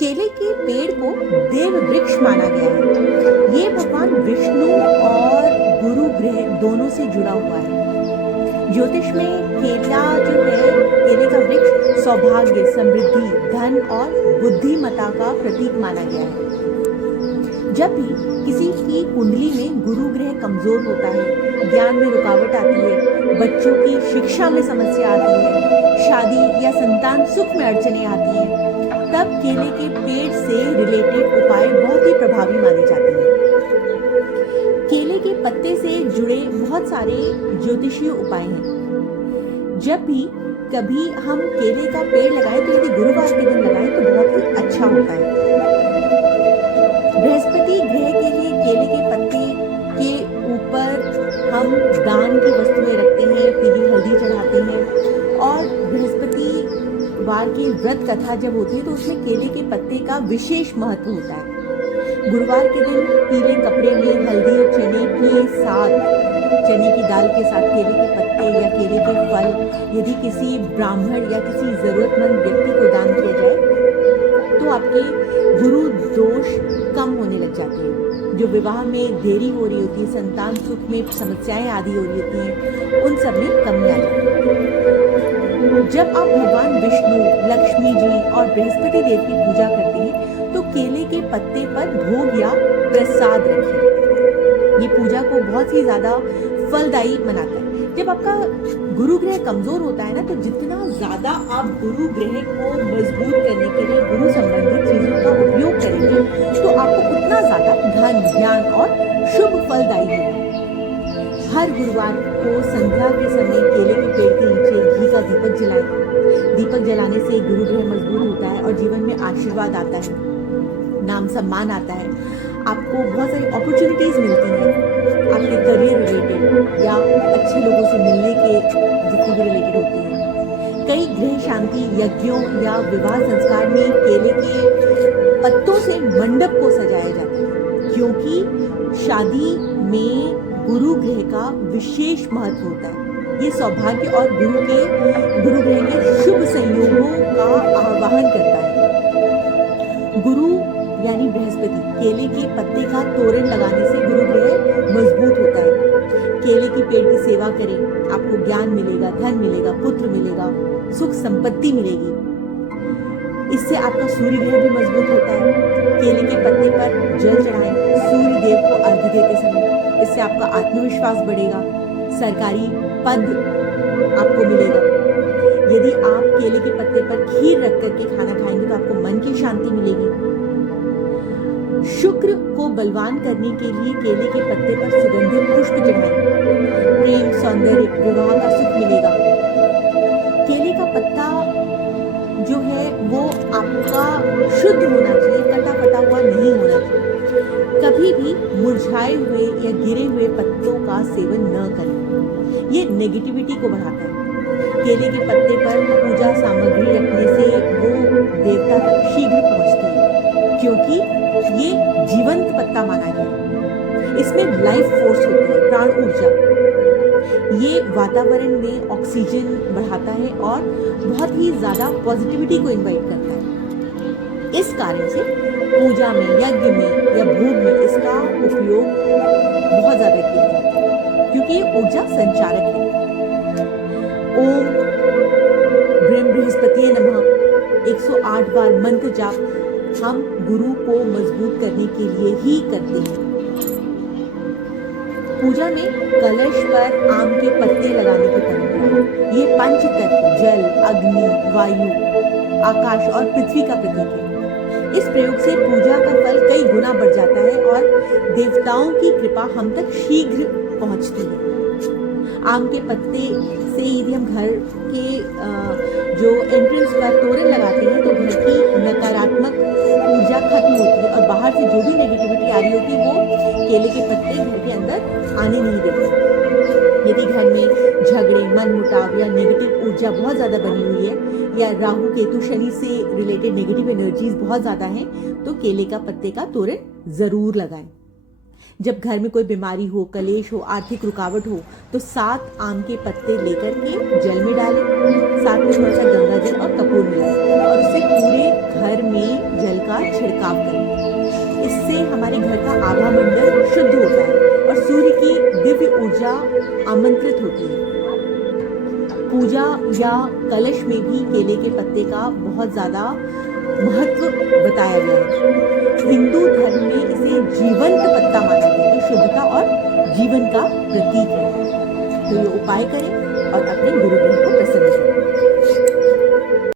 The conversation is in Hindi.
केले के पेड़ को देव वृक्ष माना गया है। ये भगवान विष्णु और गुरु ग्रह दोनों से जुड़ा हुआ है। ज्योतिष में केला जो है, केले का वृक्ष सौभाग्य, समृद्धि, धन और बुद्धिमता का प्रतीक माना गया है। जब भी किसी की कुंडली में गुरु ग्रह कमजोर होता है, ज्ञान में रुकावट आती है, बच्चों की शिक्षा में समस्या आती है, शादी या संतान सुख में अड़चने आती हैं, तब केले के पेड़ से रिलेटेड उपाय बहुत ही प्रभावी माने जाते हैं। केले के पत्ते से जुड़े बहुत सारे ज्योतिषीय उपाय हैं। जब भी कभी हम केले का पेड़ लगाएं तो यदि गुरुवार के दिन लगाएं तो बहुत ही अच्छा होता है। बृहस्पति ग्रह के लिए केले के पत्ते के ऊपर हम दान की वस्तुएं रखते हैं, पीली हल्दी चढ़ाते हैं और बृहस्पतिवार की व्रत कथा जब होती है तो उसमें केले के पत्ते का विशेष महत्व होता है। गुरुवार के दिन पीले कपड़े में हल्दी और चने के साथ, चने की दाल के साथ केले के पत्ते या केले के फल यदि किसी ब्राह्मण या किसी जरूरतमंद व्यक्ति को दान किया जाए तो आपके गुरु दोष कम होने लग जाते हैं। जो विवाह में देरी हो रही होती है, संतान सुख में समस्याएं आदि हो रही होती हैं, उन सब में कमी आ जाती है। जब आप भगवान विष्णु, लक्ष्मी जी और बृहस्पति देव की पूजा करते हैं तो केले के पत्ते पर भोग या प्रसाद रखें। ये पूजा को बहुत ही ज्यादा फलदायी बनाता है। जब आपका गुरु ग्रह कमजोर होता है ना, तो जितना ज्यादा आप गुरु ग्रह को मजबूत करने के लिए गुरु संबंधित चीजों का उपयोग करेंगे तो आपको उतना ज्यादा धन, ज्ञान और शुभ फलदायी होगा। हर गुरुवार को संध्या के समय केले के पेड़ के नीचे घी का दीपक जलाएं। दीपक जलाने से गुरु ग्रह मजबूत होता है और जीवन में आशीर्वाद आता है, नाम सम्मान आता है, आपको बहुत सारी अपॉर्चुनिटीज मिलती हैं आपके करियर रिलेटेड या अच्छे लोगों से मिलने के जितने भी रिलेटेड होती हैं। कई गृह शांति यज्ञों या विवाह संस्कार में केले के पत्तों से मंडप को सजाया जाता है, क्योंकि शादी में गुरु ग्रह का विशेष महत्व होता है। ये सौभाग्य और गुरु ग्रह के शुभ संयोगों का आवाहन करता है। गुरु यानी बृहस्पति केले के पत्ते का तोरण लगाने से गुरु ग्रह मजबूत होता है। केले की पेड़ की सेवा करें, आपको ज्ञान मिलेगा, धन मिलेगा, पुत्र मिलेगा, सुख संपत्ति मिलेगी। इससे आपका सूर्य ग्रह भी मजबूत होता है। केले के पत्ते पर जल चढ़ाएं सूर्य देव को अर्घ्य देते समय, इससे आपका आत्मविश्वास बढ़ेगा, सरकारी पद आपको मिलेगा। यदि आप केले के पत्ते पर खीर रख करके खाना खाएंगे तो आपको मन की शांति मिलेगी। शुक्र को बलवान करने के लिए केले के पत्ते पर सुगंधित पुष्प चढ़ाएं, प्रेम, सौंदर्य, विवाह का सुख मिलेगा। केले का पत्ता जो है वो आपका शुद्ध होना चाहिए, कटा फटा हुआ नहीं होना चाहिए। कभी भी मुरझाए हुए या गिरे हुए पत्तों का सेवन न करें, ये नेगेटिविटी को बढ़ाता है। केले के पत्ते पर पूजा सामग्री रखने से वो देवता तक शीघ्र पहुंचती है, क्योंकि ये जीवंत पत्ता माना गया है। इसमें लाइफ फोर्स होती है, प्राण ऊर्जा। ये वातावरण में ऑक्सीजन बढ़ाता है और बहुत ही ज्यादा पॉजिटिविटी को इन्वाइट करता है। इस कारण से पूजा में, यज्ञ में या भोग में इसका उपयोग बहुत ज्यादा किया जाता है, क्योंकि ये ऊर्जा संचारक है। ओम ब्रह्म बृहस्पति नमः 108 बार मंत्र जाप हम गुरु को मजबूत करने के लिए ही करते हैं। पूजा में कलश पर आम के पत्ते लगाने की परंपरा है। ये पंच तत्व जल, अग्नि, वायु, आकाश और पृथ्वी का प्रतीक है। इस प्रयोग से पूजा का फल कई गुना बढ़ जाता है और देवताओं की कृपा हम तक शीघ्र पहुंचती है। आम के पत्ते से यदि हम घर के जो एंट्रेंस पर तोरण लगाते हैं तो घर की नकारात्मक ऊर्जा खत्म होती है और बाहर से जो भी नेगेटिविटी आ रही होती है वो केले के पत्ते घर के अंदर आने नहीं देते। यदि घर में झगड़े, मन मुटाव या नेगेटिव ऊर्जा बहुत ज़्यादा बनी हुई है या राहु केतु शनि से रिलेटेड नेगेटिव एनर्जीज बहुत ज़्यादा हैं तो केले का पत्ते का तोरण ज़रूर लगाएं। जब घर में कोई बीमारी हो, कलेश हो, आर्थिक रुकावट हो तो 7 आम के पत्ते लेकर के जल में डालें, साथ में थोड़ा सा गंगा जल और कपूर मिलाएं और उससे पूरे घर में जल का का छिड़काव करें। इससे हमारे घर का आभामंडल शुद्ध होता है और सूर्य की दिव्य ऊर्जा आमंत्रित होती है। पूजा या कलश में भी केले के पत्ते का बहुत ज़्यादा महत्व बताया गया है। हिंदू धर्म में इसे जीवंत पत्ता माना गया है, शुद्धता और जीवन का प्रतीक है। तो ये उपाय करें और अपने गुरु ग्रह को प्रसन्न करें।